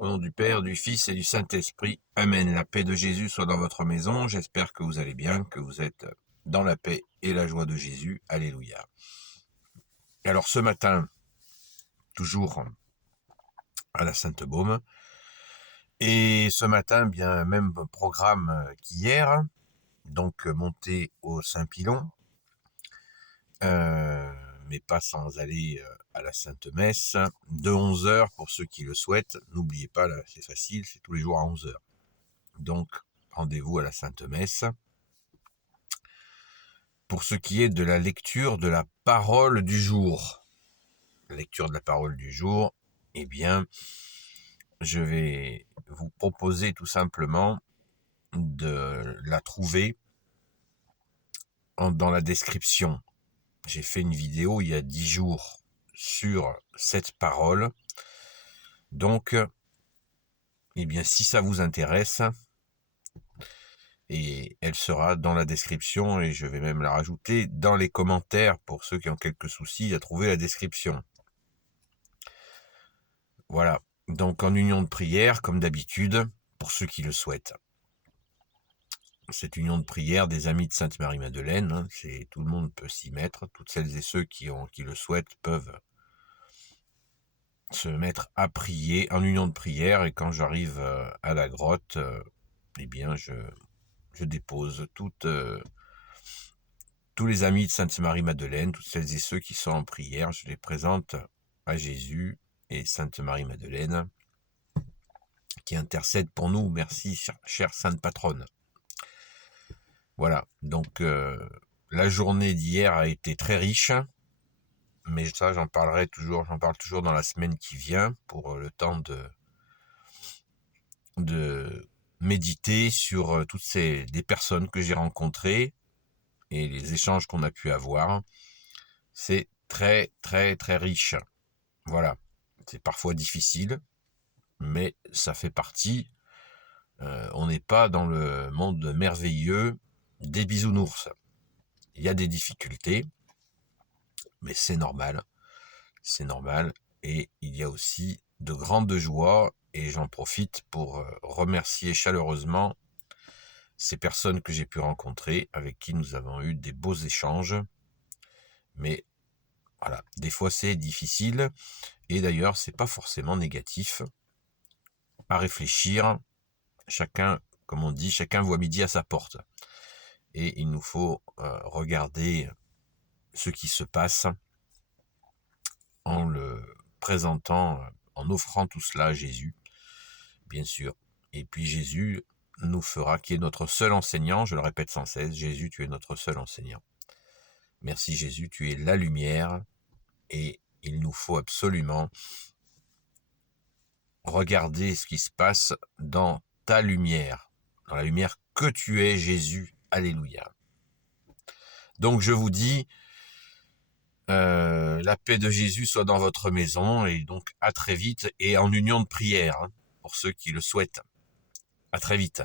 Au nom du Père, du Fils et du Saint-Esprit. Amen. La paix de Jésus soit dans votre maison. J'espère que vous allez bien, que vous êtes dans la paix et la joie de Jésus. Alléluia. Alors ce matin, toujours à la Sainte-Baume. Et ce matin, bien même programme qu'hier. Donc monté au Saint-Pilon. Mais pas sans aller à la Sainte Messe, de 11h pour ceux qui le souhaitent. N'oubliez pas, là, c'est facile, c'est tous les jours à 11h. Donc, rendez-vous à la Sainte Messe. Pour ce qui est de la lecture de la parole du jour. La lecture de la parole du jour, eh bien, je vais vous proposer tout simplement de la trouver dans la description. J'ai fait une vidéo il y a 10 jours sur cette parole. Donc, eh bien, si ça vous intéresse, et elle sera dans la description, et je vais même la rajouter dans les commentaires pour ceux qui ont quelques soucis à trouver la description. Voilà, donc en union de prière, comme d'habitude, pour ceux qui le souhaitent. Cette union de prière des amis de Sainte-Marie-Madeleine, tout le monde peut s'y mettre, toutes celles et ceux qui le souhaitent peuvent se mettre à prier en union de prière, et quand j'arrive à la grotte, eh bien je dépose tous les amis de Sainte-Marie-Madeleine, toutes celles et ceux qui sont en prière, je les présente à Jésus et Sainte-Marie-Madeleine, qui intercède pour nous. Merci, chère Sainte Patronne. Voilà, donc la journée d'hier a été très riche, mais ça j'en parle toujours dans la semaine qui vient, pour le temps de méditer sur toutes des personnes que j'ai rencontrées et les échanges qu'on a pu avoir. C'est très très très riche. Voilà, c'est parfois difficile, mais ça fait partie. On n'est pas dans le monde merveilleux des bisounours. Il y a des difficultés, mais c'est normal. C'est normal. Et il y a aussi de grandes joies, et j'en profite pour remercier chaleureusement ces personnes que j'ai pu rencontrer, avec qui nous avons eu des beaux échanges. Mais voilà, des fois c'est difficile, et d'ailleurs c'est pas forcément négatif. À réfléchir, chacun, comme on dit, chacun voit midi à sa porte. Et il nous faut regarder ce qui se passe en le présentant, en offrant tout cela à Jésus, bien sûr. Et puis Jésus nous fera, qui est notre seul enseignant, je le répète sans cesse, Jésus, tu es notre seul enseignant. Merci Jésus, tu es la lumière, et il nous faut absolument regarder ce qui se passe dans ta lumière, dans la lumière que tu es, Jésus. Alléluia. Donc je vous dis, la paix de Jésus soit dans votre maison, et donc à très vite, et en union de prière, pour ceux qui le souhaitent. À très vite.